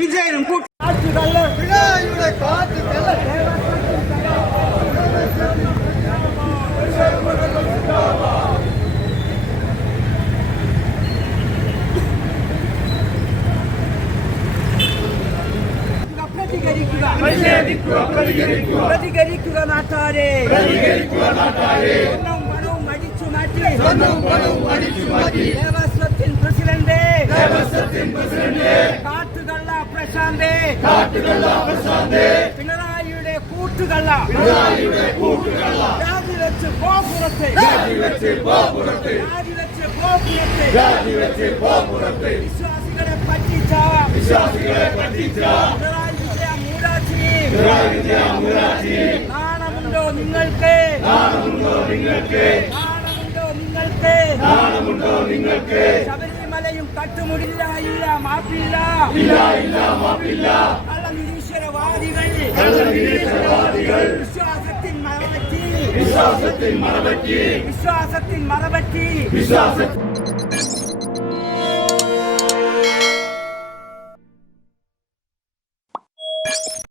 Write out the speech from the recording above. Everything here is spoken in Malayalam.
വിജയനും പ്രതികരിക്കുക നാട്ടാരെ. ദേവസ്വത്തിൻ പ്രസിഡന്റ് കാട്ടുകള്ള പ്രശാന്ത് പിണറായിയുടെ കൂട്ടുകള്ള രാജിവെച്ച് പോ പുറത്ത്. വിശ്വാസികളെ പറ്റിച്ച പിണറായി വിജയ മൂരാജി. നാണമുണ്ടോ നിങ്ങൾക്ക്? ശബരിമലയും കട്ടുമുടില്ല, ഇല്ല മാപ്പില്ല. കള്ളനിരീശ്വരവാദികൾ വിശ്വാസത്തിൻ മറപറ്റി